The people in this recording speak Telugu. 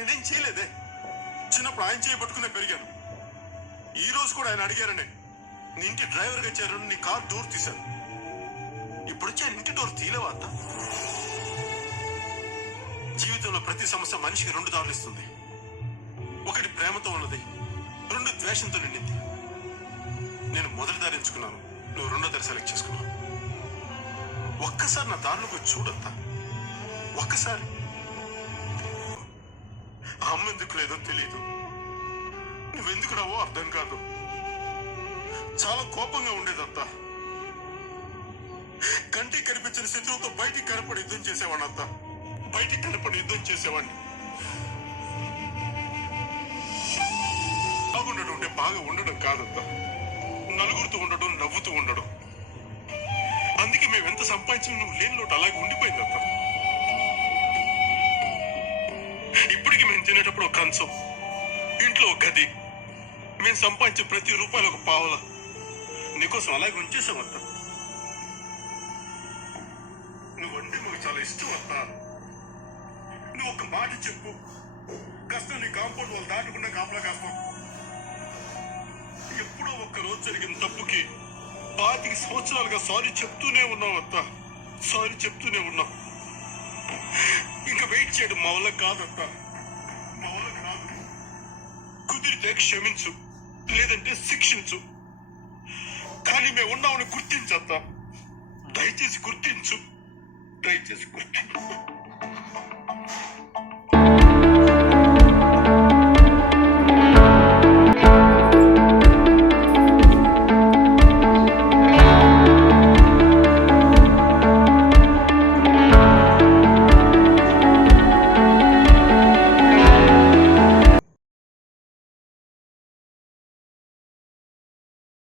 నేనేం చేయలేదే. చిన్నప్పుడు ఆయన చేయబట్టుకునే పెరిగాను. ఈ రోజు కూడా ఆయన అడిగారనే నీ ఇంటి డ్రైవర్గా చేరాను, నీ కార్ డోర్ తీశాను. ఇప్పుడు వచ్చి ఆయన ఇంటి డోర్ తీయలేవా అత్త? జీవితంలో ప్రతి సమస్య మనిషికి రెండు దారులు ఇస్తుంది. ఒకటి ప్రేమతో ఉన్నది, రెండు ద్వేషంతో నిండింది. నేను మొదటి దారి ఎంచుకున్నాను, నువ్వు రెండో దారి సెలెక్ట్ చేసుకున్నావు. ఒక్కసారి నా దారిలోకి చూడొత్తా, ఒక్కసారి. అమ్మ ఎందుకు లేదో తెలియదు, నువ్వెందుకు రావో అర్థం కాదు. చాలా కోపంగా ఉండేదంతా. కంటికి కనిపించిన శత్రువుతో బయటికి కనపడి యుద్ధం చేసేవాడిని అంతా. బయటికి కనపడి యుద్ధం చేసేవాడిని. బాగుండడం అంటే బాగా ఉండడం కాదంతా, నలుగురితో ఉండడం, నవ్వుతూ ఉండడం. అందుకే మేము ఎంత సంపాదించిన నువ్వు లేని లోటు అలాగే ఉండిపోయిందంతా. ఇప్పటికి మేము తినేటప్పుడు ఒక కంచం, ఇంట్లో ఒక గది, మేము సంపాదించే ప్రతి రూపాయలు ఒక పావల నీకోసం అలాగే ఉంచేసామంతా. నువ్వంటే మాకు చాలా ఇష్టం అత్త. నువ్వు ఒక మాట చెప్పు, కష్టం నీ కాంపౌండ్ వాళ్ళు దాటకుండా కాపలా కాస్తాం. ఎప్పుడో ఒక్క రోజు జరిగిన తప్పుకి 25 సంవత్సరాలుగా సారీ చెప్తూనే ఉన్నావు అత్త, సారీ చెప్తూనే ఉన్నావు. ఇంకా వెయిట్ చేయడం మా వల్ల కాదత్త, మా వల్ల కాదు. కుదిరితే క్షమించు, లేదంటే శిక్షించు, కానీ మేము ఉన్నామని గుర్తించత్తా. దయచేసి గుర్తించు, దయచేసి గుర్తించు.